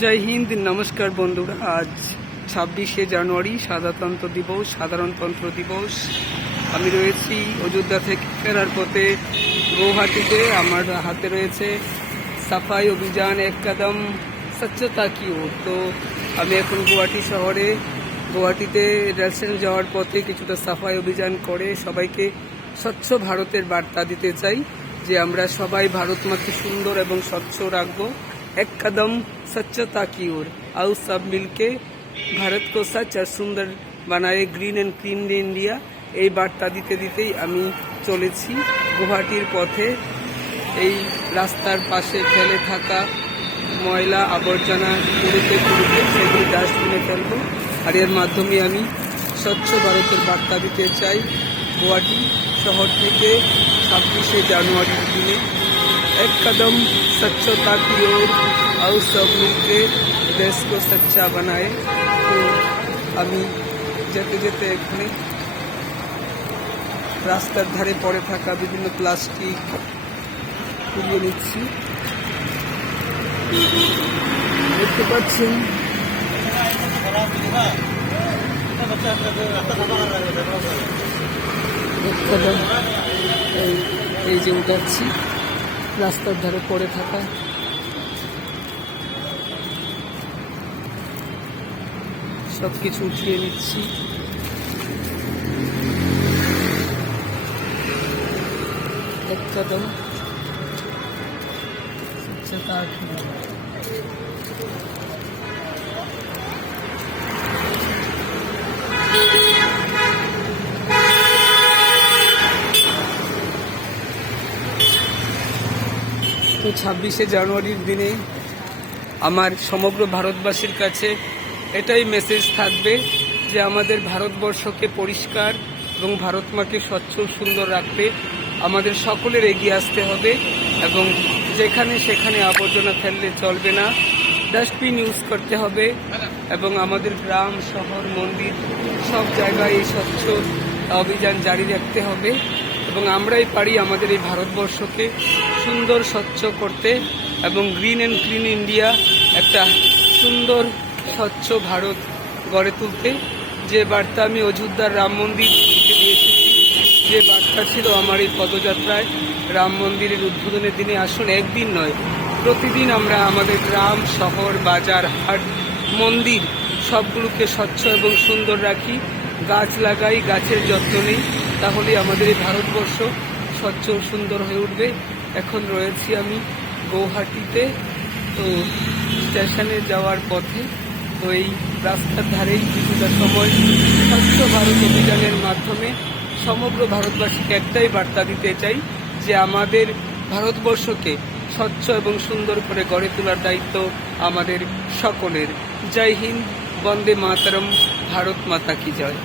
জয় হিন্দ, নমস্কার বন্ধুরা। আজ 26শে জানুয়ারি সাধারণতন্ত্র দিবস। আমি রয়েছি অযোধ্যা থেকে ফেরার পথে গৌহাটিতে। আমার হাতে রয়েছে সাফাই অভিযান এক কদম স্বচ্ছতা কি ওর। তো আমি এখন গুয়াহাটিতে রেলস্টেশন যাওয়ার পথে কিছুটা সাফাই অভিযান করে সবাইকে স্বচ্ছ ভারতের বার্তা দিতে চাই যে আমরা সবাই ভারত মাকে সুন্দর এবং স্বচ্ছ রাখবো। এক कदम स्वच्छता की ओर, आओ सब मिलके भारत को स्वच्छ और सुंदर बनाए, ग्रीन एंड क्लीन इंडिया। এই বার্তা দিতে দিতেই আমি চলেছি গুয়াহাটির পথে। এই রাস্তার পাশে ফেলে থাকা ময়লা আবর্জনা কুড়িতে সেগুলি ডাস্টবিনে ফেলবো, আর এর মাধ্যমে আমি স্বচ্ছ ভারতের বার্তা দিতে চাই গুয়াহাটি শহর থেকে 26শে জানুয়ারির দিনে। एक कदम स्वच्छता की ओर, आओ सब मिलके देश को सच्चा बनाए। तो আমি যেতে যেতে এখানে রাস্তার ধারে পড়ে থাকা বিভিন্ন প্লাস্টিক কুড়িয়ে নিচ্ছি। দেখতে পাচ্ছেন এই যে উঠাচ্ছি রাস্তার ধারে পড়ে থাকা সব কিছু উঠিয়ে নিচ্ছি। এক কদম স্বচ্ছতা কি ওর। তো 26শে জানুয়ারির দিনে আমার সমগ্র ভারতবাসীর কাছে এটাই মেসেজ থাকবে যে আমাদের ভারতবর্ষকে পরিষ্কার এবং ভারত মাকে স্বচ্ছ সুন্দর রাখতে আমাদের সকলের এগিয়ে আসতে হবে, এবং যেখানে সেখানে আবর্জনা ফেললে চলবে না, ডাস্টবিন ইউজ করতে হবে, এবং আমাদের গ্রাম শহর মন্দির সব জায়গায় এই স্বচ্ছ অভিযান জারি রাখতে হবে। এবং আমরাই পারি আমাদের এই ভারতবর্ষকে সুন্দর স্বচ্ছ করতে এবং গ্রিন অ্যান্ড ক্লিন ইন্ডিয়া, একটা সুন্দর স্বচ্ছ ভারত গড়ে তুলতে। যে বার্তা আমি অযোধ্যার রাম মন্দির থেকে দিয়ে এসেছি, যে বার্তা ছিল আমার এই পদযাত্রায় রাম মন্দিরের উদ্বোধনের দিনে, আসুন একদিন নয় প্রতিদিন আমরা আমাদের গ্রাম শহর বাজার হাট মন্দির সবগুলোকে স্বচ্ছ এবং সুন্দর রাখি, গাছ লাগাই, গাছের যত্ন নিই, তাহলে আমাদের এই ভারতবর্ষ স্বচ্ছ সুন্দর হয়ে উঠবে। এখন রয়েছি আমি গৌহাটিতে, তো স্টেশনে যাওয়ার পথে। তো এই রাস্তার ধারেই কিছুটা সময় স্বচ্ছ ভারত অভিযানের মাধ্যমে সমগ্র ভারতবাসীকে একটাই বার্তা দিতে চাই যে আমাদের ভারতবর্ষকে স্বচ্ছ এবং সুন্দর করে গড়ে তোলার দায়িত্ব আমাদের সকলের। জয় হিন্দ, বন্দে মাতরম, ভারত মাতা কি জয়।